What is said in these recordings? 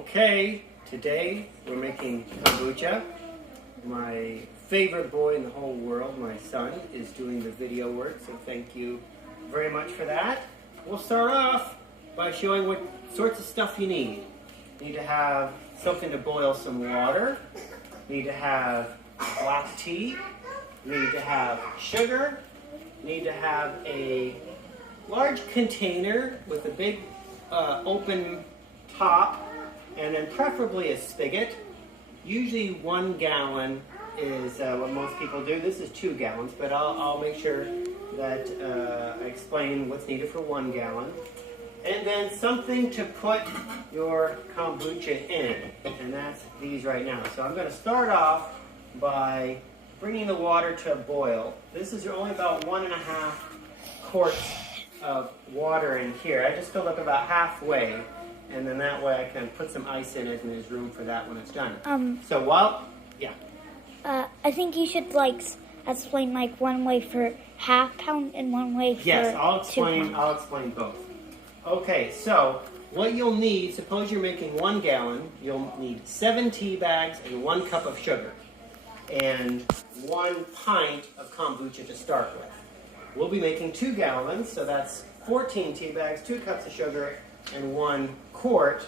Okay, today we're making kombucha. My favorite boy in the whole world, my son, is doing the video work, so thank you very much for that. We'll start off by showing what sorts of stuff you need. You need to have something to boil some water. You need to have black tea. You need to have sugar. You need to have a large container with a big open top, and then preferably a spigot. Usually 1 gallon is what most people do. This is 2 gallons, but I'll make sure that I explain what's needed for 1 gallon. And then something to put your kombucha in, and that's these right now. So I'm going to start off by bringing the water to a boil. This is only about 1.5 quarts of water in here. I just filled up about halfway, and then that way I can put some ice in it, and there's room for that when it's done. So while, yeah. I think you should explain one way for half pound and one way for yes, I'll 2 pounds. I'll explain both. Okay, so what you'll need, suppose you're making 1 gallon, you'll need 7 tea bags and 1 cup of sugar, and 1 pint of kombucha to start with. We'll be making 2 gallons, so that's 14 tea bags, 2 cups of sugar, and 1 quart,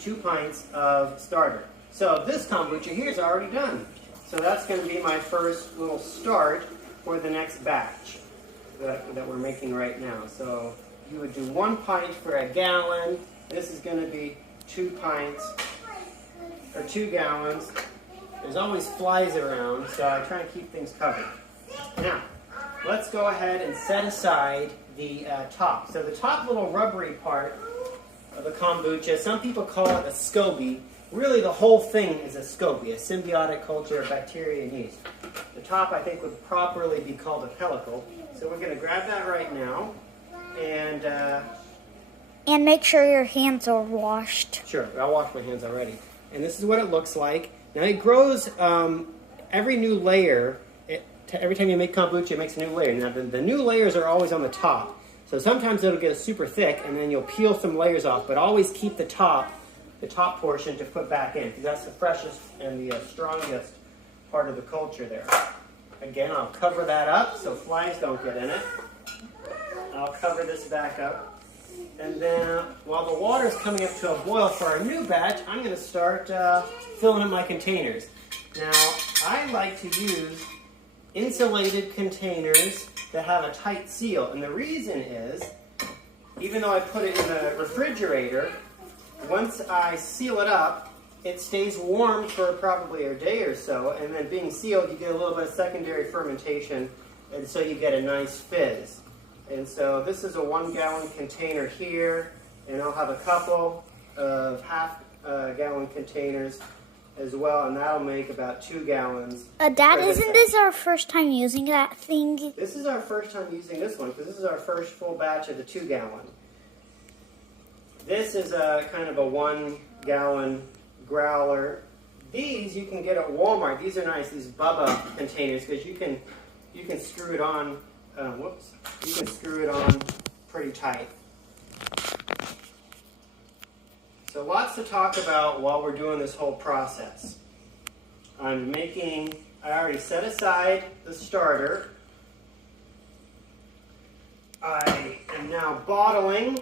2 pints of starter. So this kombucha here is already done. So that's going to be my first little start for the next batch that we're making right now. So you would do 1 pint for a gallon. This is going to be 2 pints, or 2 gallons. There's always flies around, so I try and keep things covered. Now, let's go ahead and set aside the top. So the top little rubbery part of the kombucha, some people call it a SCOBY. Really, the whole thing is a SCOBY, a symbiotic culture of bacteria and yeast. The top, I think, would properly be called a pellicle. So we're going to grab that right now, and make sure your hands are washed. Sure, I'll wash my hands already. And this is what it looks like. Now it grows every new layer. Every time you make kombucha, it makes a new layer. Now the new layers are always on the top. So sometimes it'll get super thick, and then you'll peel some layers off. But always keep the top portion to put back in, because that's the freshest and the strongest part of the culture there. Again, I'll cover that up so flies don't get in it. I'll cover this back up. And then while the water's coming up to a boil for our new batch, I'm going to start filling up my containers. Now, I like to use insulated containers that have a tight seal. And the reason is, even though I put it in the refrigerator, once I seal it up, it stays warm for probably a day or so, and then being sealed, you get a little bit of secondary fermentation, and so you get a nice fizz. And so this is a 1 gallon container here, and I'll have a couple of half-gallon containers as well, and that'll make about 2 gallons. Dad, isn't this our first time using that thing? This is our first time using this one, because this is our first full batch of the 2 gallon. This is a kind of a 1 gallon growler. These you can get at Walmart. These are nice, these Bubba containers, because you can screw it on, you can screw it on pretty tight. So lots to talk about while we're doing this whole process. I already set aside the starter. I am now bottling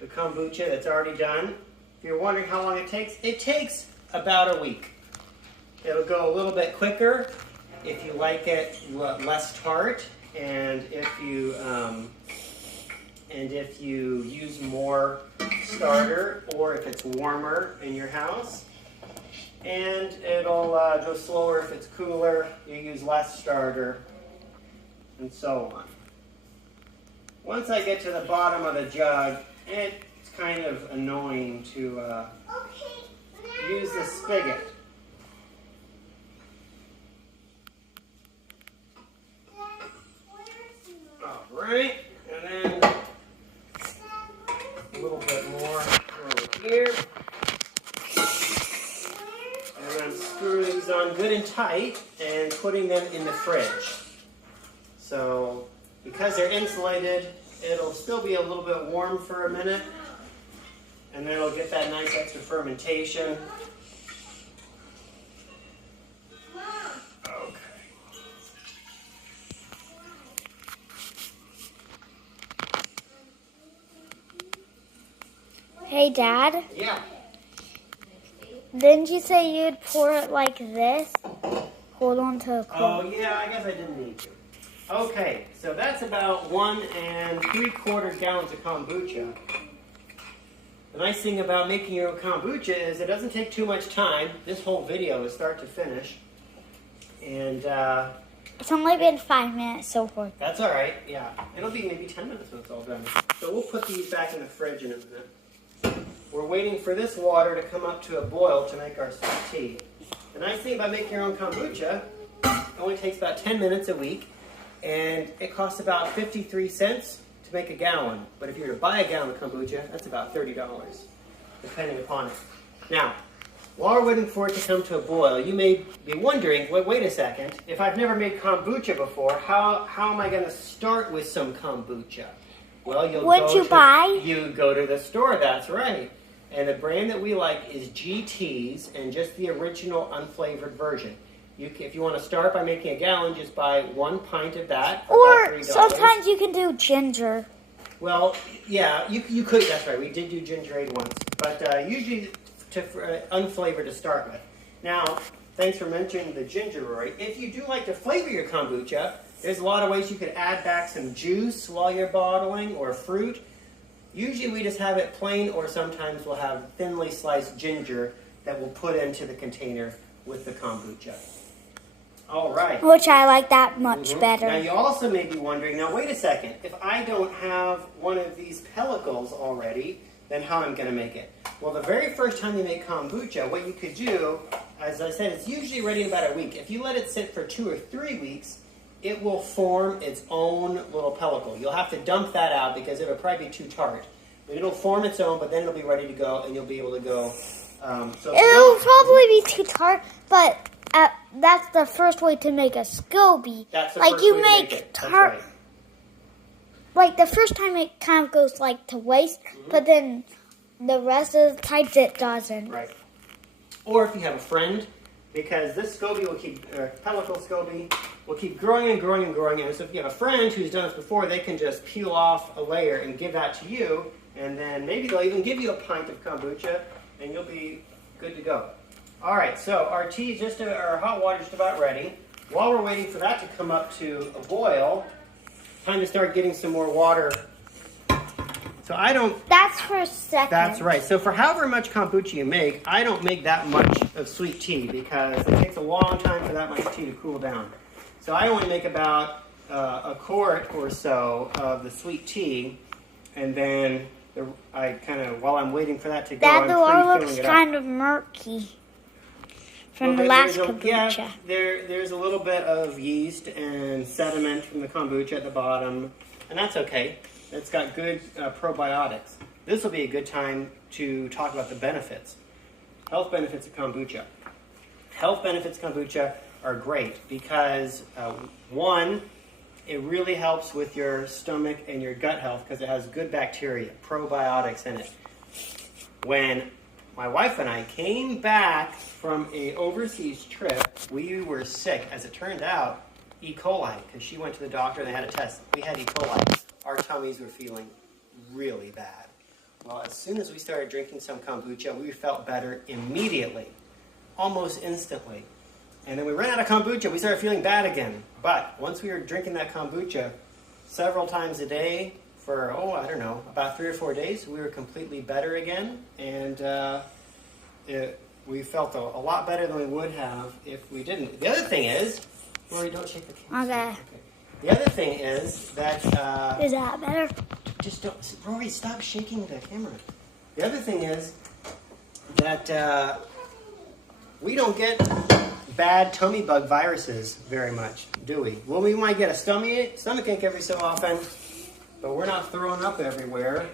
the kombucha that's already done. If you're wondering how long it takes about a week. It'll go a little bit quicker if you like it less tart, and if you use more starter, or if it's warmer in your house. And it'll go slower if it's cooler. You use less starter, and so on. Once I get to the bottom of the jug, it's kind of annoying to use the spigot. Alright, and then a little bit more over here. And I'm screwing these on good and tight and putting them in the fridge. So because they're insulated, it'll still be a little bit warm for a minute. and then it'll get that nice extra fermentation. Okay. Hey, Dad. Yeah. Didn't you say you'd pour it like this? Hold on to a Oh, yeah, I guess I didn't need to. Okay, so that's about 1 3/4 gallons of kombucha. The nice thing about making your own kombucha is it doesn't take too much time. This whole video is start to finish. And It's only been 5 minutes so far. that's all right, yeah. It'll be maybe 10 minutes when it's all done. So we'll put these back in the fridge in a minute. We're waiting for this water to come up to a boil to make our sweet tea. The nice thing about making your own kombucha, it only takes about 10 minutes a week, and it costs about 53 cents to make a gallon. But if you were to buy a gallon of kombucha, that's about $30, depending upon it. Now, while we're waiting for it to come to a boil, you may be wondering, wait a second, if I've never made kombucha before, how am I going to start with some kombucha? Well, you go to the store, that's right. And the brand that we like is GT's, and just the original unflavored version. If you want to start by making a gallon, just buy 1 pint of that for about $3. Or sometimes you can do ginger. Well, yeah, you could. That's right. We did do gingerade once, but usually unflavored to start with. Now, thanks for mentioning the ginger, Rory. If you do like to flavor your kombucha, there's a lot of ways you could add back some juice while you're bottling or fruit. Usually we just have it plain, or sometimes we'll have thinly sliced ginger that we'll put into the container with the kombucha. All right. Which I like that much better. Now you also may be wondering, now wait a second, if I don't have one of these pellicles already, then how am I going to make it? Well, the very first time you make kombucha, what you could do, as I said, it's usually ready in about a week. If you let it sit for 2 or 3 weeks, it will form its own little pellicle. You'll have to dump that out because it'll probably be too tart. But it'll form its own, but then it'll be ready to go, and you'll be able to go. It'll probably be too tart, but that's the first way to make a SCOBY. That's the like first you way make to make it. tart. That's right. Like the first time it kind of goes like to waste, but then the rest of the times it doesn't. Right. Or if you have a friend, because this SCOBY will keep, pellicle SCOBY will keep growing and growing and growing. And so if you have a friend who's done this before, they can just peel off a layer and give that to you. And then maybe they'll even give you a pint of kombucha, and you'll be good to go. All right, so our tea, our hot water is just about ready. While we're waiting for that to come up to a boil, time to start getting some more water. So I don't... That's for seconds. That's right. So for however much kombucha you make, I don't make that much of sweet tea because it takes a long time for that much tea to cool down. So I only make about a quart or so of the sweet tea, and then I kind of, while I'm waiting for that to go, That I'm looks kind of murky from the last kombucha. Yeah, there's a little bit of yeast and sediment from the kombucha at the bottom, and that's okay. It's got good probiotics. This will be a good time to talk about the benefits. Health benefits of kombucha. Health benefits of kombucha are great because, one, it really helps with your stomach and your gut health because it has good bacteria, probiotics in it. When my wife and I came back from an overseas trip, we were sick. As it turned out, E. coli, because she went to the doctor and they had a test. We had E. coli. Our tummies were feeling really bad. Well, as soon as we started drinking some kombucha, we felt better immediately, almost instantly. And then we ran out of kombucha, we started feeling bad again. But once we were drinking that kombucha several times a day for, I don't know, about 3 or 4 days, we were completely better again. And we felt a lot better than we would have if we didn't. The other thing is, Rory, don't shake the camera. Okay. The other thing is that... is that better? Just don't... Rory, stop shaking the camera. The other thing is that we don't get bad tummy bug viruses very much, do we? Well, we might get a stomachache every so often, but we're not throwing up everywhere.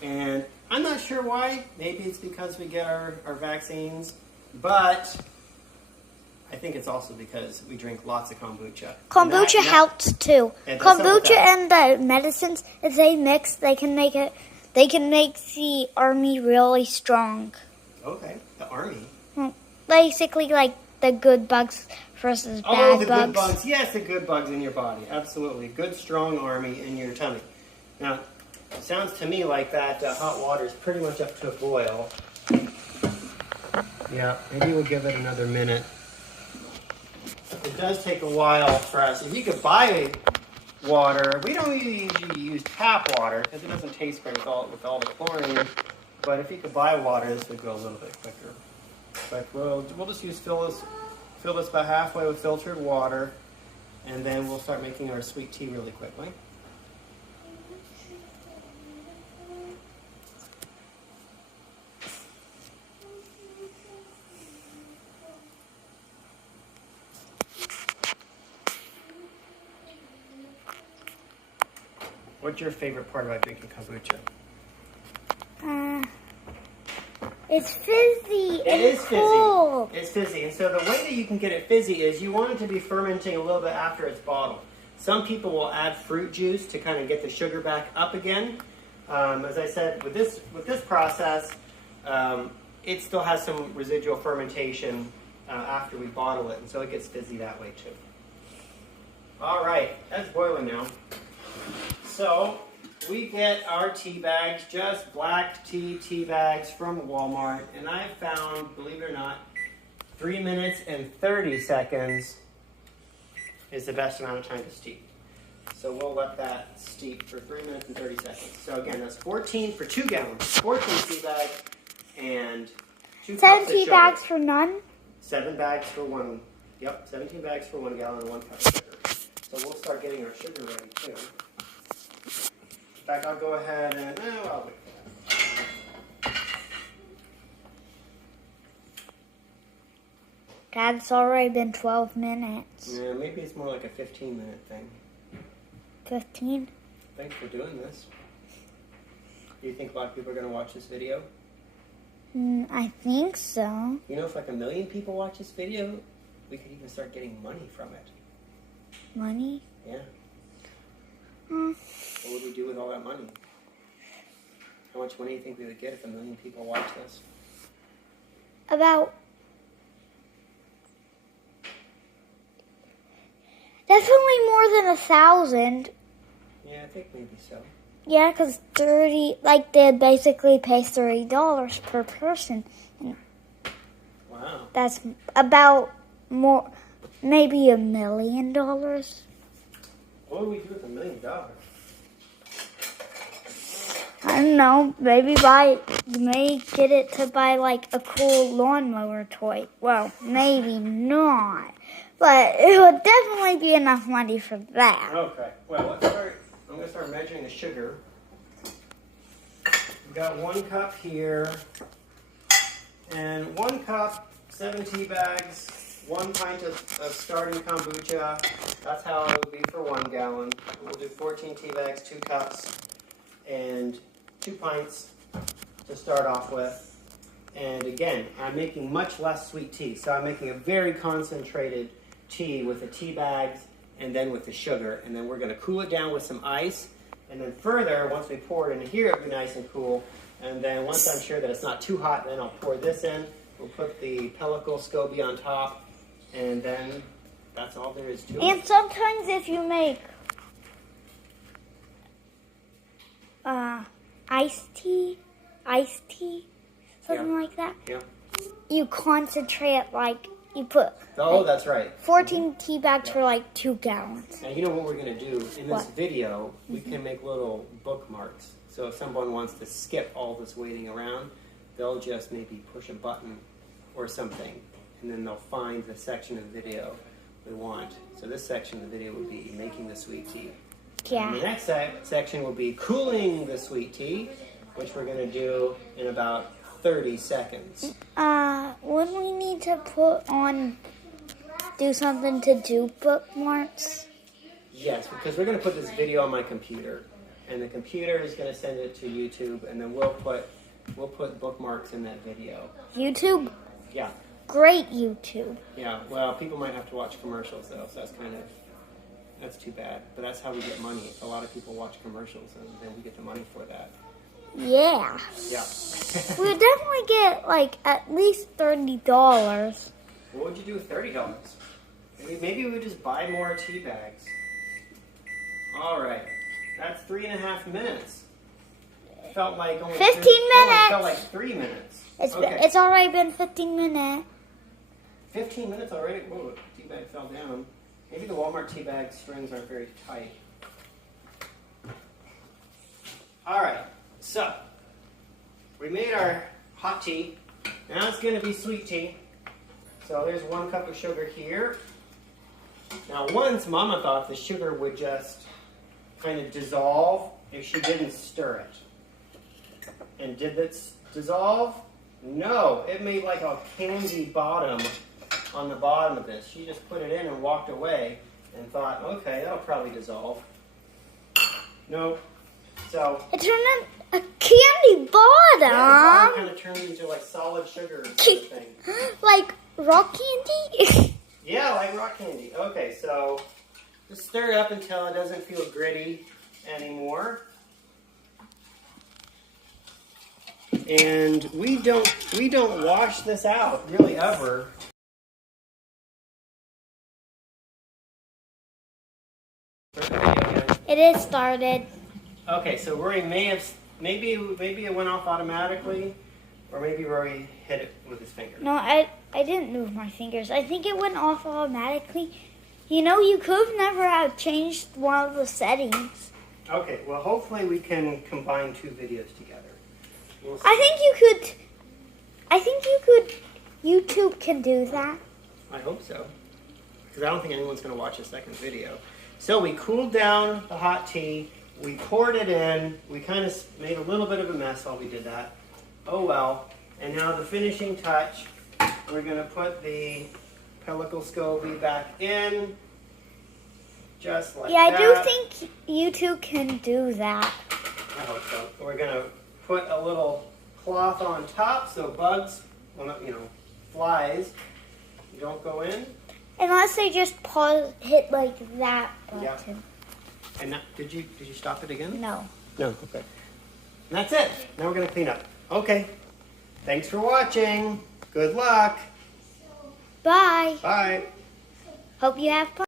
And I'm not sure why. Maybe it's because we get our vaccines, but... I think it's also because we drink lots of kombucha. Kombucha helps too. Kombucha and the medicines, if they mix, they can make it they can make the army really strong. Okay, the army. Basically, like the good bugs versus bad bugs. Oh, the good bugs. Yes, the good bugs in your body. Absolutely. Good, strong army in your tummy. Now, it sounds to me like that hot water is pretty much up to a boil. Yeah, maybe we'll give it another minute. It does take a while for us. If you could buy water, we don't usually use tap water because it doesn't taste great with all the chlorine. But if you could buy water, this would go a little bit quicker. But we'll just fill this about halfway with filtered water, and then we'll start making our sweet tea really quickly. What's your favorite part about drinking kombucha? It's fizzy. It is cold. fizzy. It's fizzy. And so the way that you can get it fizzy is you want it to be fermenting a little bit after it's bottled. Some people will add fruit juice to kind of get the sugar back up again. As I said, with this process, it still has some residual fermentation after we bottle it, and so it gets fizzy that way too. All right, that's boiling now. So we get our tea bags, just black tea bags from Walmart, and I found, believe it or not, 3 minutes and 30 seconds is the best amount of time to steep. So we'll let that steep for 3 minutes and 30 seconds. So again, that's 14 for 2 gallons, 14 tea bags and 2 cups of 7 tea sugar. bags for none? 7 bags for 1. Yep, 17 bags for 1 gallon and 1 cup of sugar. So we'll start getting our sugar ready too. In fact, I'll go ahead and, I'll wait for that. Dad, it's already been 12 minutes. Yeah, maybe it's more like a 15-minute thing. 15? Thanks for doing this. Do you think a lot of people are going to watch this video? I think so. You know, if like 1 million people watch this video, we could even start getting money from it. Money? Yeah. What would we do with all that money? How much money do you think we would get if 1 million people watch this? About... Definitely more than 1,000. Yeah, I think maybe so. Yeah, because 30... Like, they basically pay $30 per person. And Wow. that's about more... Maybe $1 million. What would we do with $1 million? I don't know. Maybe get it to buy like a cool lawnmower toy. Well, maybe not. But it would definitely be enough money for that. Okay. Well, let's start. I'm going to start measuring the sugar. We've got 1 cup here. And 1 cup, 7 tea bags, 1 pint of starting kombucha. That's how it would be for 1 gallon. We'll do 14 tea bags, 2 cups, and 2 pints to start off with. And again, I'm making much less sweet tea. So I'm making a very concentrated tea with the tea bags and then with the sugar. And then we're going to cool it down with some ice. And then further, once we pour it in here, it'll be nice and cool. And then once I'm sure that it's not too hot, then I'll pour this in. We'll put the pellicle SCOBY on top. And then that's all there is to it. And sometimes if you make iced tea, something like that, Yeah. you concentrate like you put Oh, that's right. 14 tea bags for like 2 gallons. And you know what we're going to do? In this What? video, we can make little bookmarks. So if someone wants to skip all this waiting around, they'll just maybe push a button or something, and then they'll find the section of the video they want. So this section of the video would be making the sweet tea. Yeah. And the next section will be cooling the sweet tea, which we're going to do in about 30 seconds. Wouldn't we need to do something to do bookmarks? Yes, because we're going to put this video on my computer, and the computer is going to send it to YouTube, and then we'll put bookmarks in that video. YouTube? Yeah. Great YouTube. Yeah, well, people might have to watch commercials, though, so that's too bad. But that's how we get money. A lot of people watch commercials, and then we get the money for that. Yeah. Yeah. We would definitely get like at least $30. What would you do with $30? Maybe we would just buy more tea bags. All right, that's 3.5 minutes. Felt like only 15 It felt minutes. like 3 minutes. It's already been 15 minutes. 15 minutes already. Whoa, the tea bag fell down. Maybe the Walmart tea bag strings aren't very tight. All right, so we made our hot tea. Now it's going to be sweet tea. So there's 1 cup of sugar here. Now once Mama thought the sugar would just kind of dissolve if she didn't stir it. And did it dissolve? No, it made like a candy bottom on the bottom of this. She just put it in and walked away and thought, okay, that'll probably dissolve. Nope. So It turned in a candy bottom. yeah, it kind of turned into like solid sugar sort of thing. Like rock candy? Yeah, like rock candy. Okay, so just stir it up until it doesn't feel gritty anymore. And we don't wash this out really ever. It is started. Okay, so Rory maybe it went off automatically, or maybe Rory hit it with his finger. No, I didn't move my fingers. I think it went off automatically. You know, you could never have changed one of the settings. Okay, well hopefully we can combine 2 videos together. We'll see. I think you could. YouTube can do that. I hope so, because I don't think anyone's going to watch a second video. So we cooled down the hot tea. We poured it in. We kind of made a little bit of a mess while we did that. Oh well. And now the finishing touch, we're going to put the pellicle SCOBY back in, just like that. Yeah, I do think YouTube can do that. I hope so. We're going to put a little cloth on top so bugs, well, not, flies, don't go in. Unless they just hit like that button. Yeah. And now, did you stop it again? No. No, okay. And that's it. Now we're going to clean up. Okay. Thanks for watching. Good luck. Bye. Bye. Hope you have fun.